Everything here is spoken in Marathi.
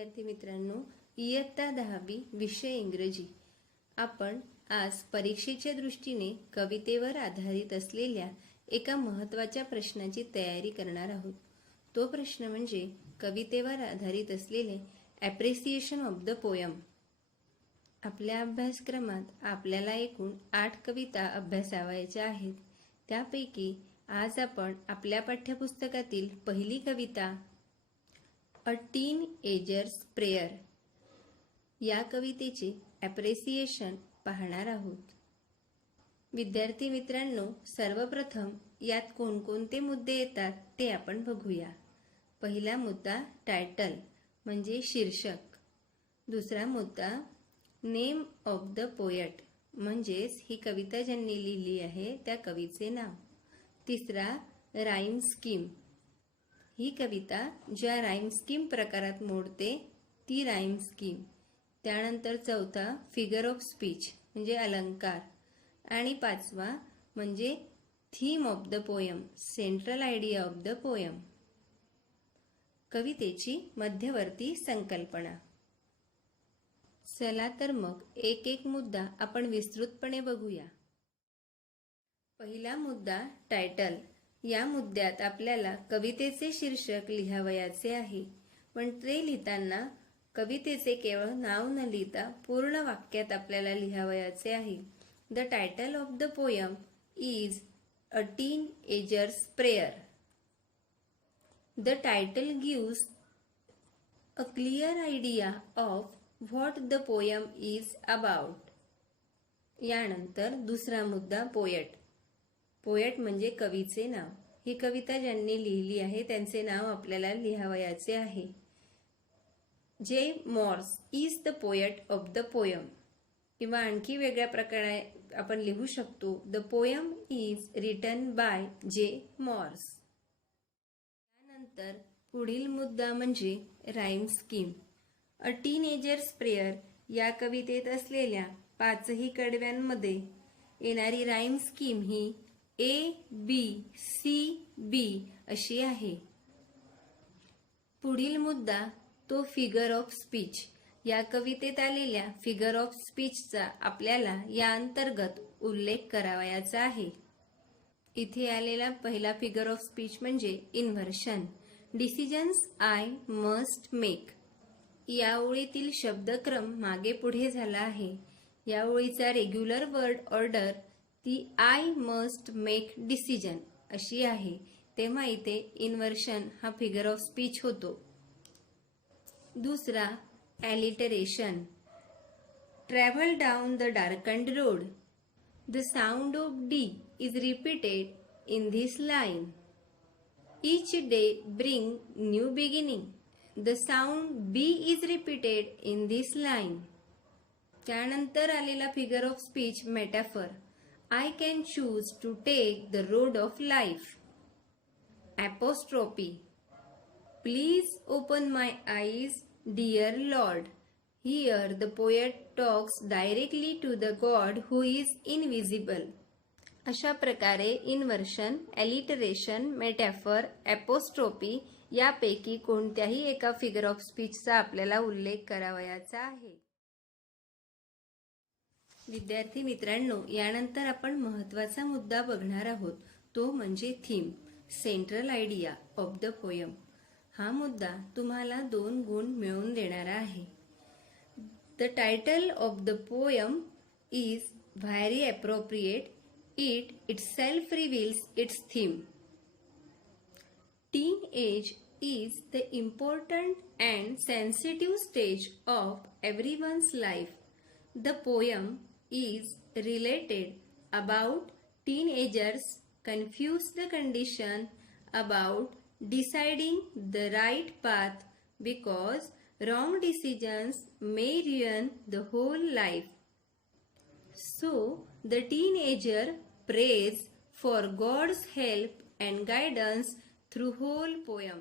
विद्यार्थी मित्रांनो, इयत्ता 10वी विषय इंग्रजी. आपण आज परीक्षेच्या दृष्टीने कवितेवर आधारित असलेल्या एका महत्त्वाच्या प्रश्नाची तयारी करणार आहोत. तो प्रश्न म्हणजे कवितेवर आधारित असलेले ॲप्रिसिएशन ऑफ द पोयम. आपल्या अभ्यासक्रमात आपल्याला एकूण 8 कविता अभ्यासावयाच्या आहेत. त्यापैकी आज आपण आपल्या पाठ्यपुस्तकातील पहिली कविता अ टीनएजर्स प्रेयर या कवितेचे ॲप्रिसिएशन पाहणार आहोत. विद्यार्थी मित्रांनो, सर्वप्रथम यात कोणकोणते मुद्दे येतात ते आपण बघूया. पहिला मुद्दा टायटल म्हणजे शीर्षक. दुसरा मुद्दा नेम ऑफ द पोएट म्हणजेच ही कविता ज्यांनी लिहिली आहे त्या कवीचे नाव. तिसरा राईम स्कीम, ही कविता ज्या राईम स्कीम प्रकारात मोडते ती राईम स्कीम. त्यानंतर चौथा फिगर ऑफ स्पीच म्हणजे अलंकार. आणि पाचवा म्हणजे theme of the poem, central idea of the poem. कवितेची मध्यवर्ती संकल्पना. चला तर मग एक एक मुद्दा आपण विस्तृतपणे बघूया. पहिला मुद्दा टायटल. या मुद्द्यात आपल्याला कवितेचे शीर्षक लिहावयाचे आहे, पण ते लिहिताना कवितेचे केवळ नाव न लिहिता पूर्ण वाक्यात आपल्याला लिहावयाचे आहे. The title of the poem is a teenagers prayer. The title gives a clear idea of what the poem is about. यानंतर दुसरा मुद्दा पोएट. पोएट म्हणजे कवीचे नाव. ही कविता ज्यांनी लिहिली आहे त्यांचे नाव आपल्याला लिहावयाचे आहे. जे Moore's is the poet of the poem. किंवा आणखी वेगळ्या प्रकारे आपण लिहू शकतो the poem is written by J Moore's. त्यानंतर पुढील मुद्दा म्हणजे राईम स्कीम. अ टीनएजर्स प्रेयर या कवितेत असलेल्या 5ही कडव्यांमध्ये येणारी राईम स्कीम ही ABCB अशी आहे. पुढील मुद्दा तो फिगर ऑफ स्पीच. या कवितेत आलेल्या फिगर ऑफ स्पीचचा आपल्याला या अंतर्गत उल्लेख करावयाचा आहे. इथे आलेला पहिला फिगर ऑफ स्पीच म्हणजे inversion. Decisions I must make. या ओळीतील शब्दक्रम मागे पुढे झाला आहे. या ओळीचा रेग्युलर वर्ड ऑर्डर ती आय मस्ट मेक डिसिजन अशी आहे, तेव्हा इथे इन्व्हर्शन हा फिगर ऑफ स्पीच होतो. दुसरा alliteration. Travel down the darkened road. The sound of D is repeated in this line. Each day bring new beginning. The sound B is repeated in this line. त्यानंतर आलेला figure of speech metaphor. I can choose to take the road of life. Apostrophe. Please open my eyes, dear Lord. Here the poet talks directly to the God who is invisible. अशा प्रकारे इन्व्हर्शन, ॲलिटरेशन, मेटॅफर, ॲपोस्ट्रोफी यापैकी कोणत्याही एका फिगर ऑफ स्पीचचा आपल्याला उल्लेख करावयाचा आहे. विद्यार्थी मित्रांनो, यानंतर आपण महत्त्वाचा मुद्दा बघणार आहोत, तो म्हणजे theme, central idea of the poem. हा मुद्दा तुम्हाला 2 गुण मिळवून देणारा आहे. The title of the poem is very appropriate. It itself reveals its theme. Teenage is the important and sensitive stage of everyone's life. The poem is related about teenagers' confused condition about deciding the right path because wrong decisions may ruin the whole life. So the teenager prays for God's help and guidance through whole poem.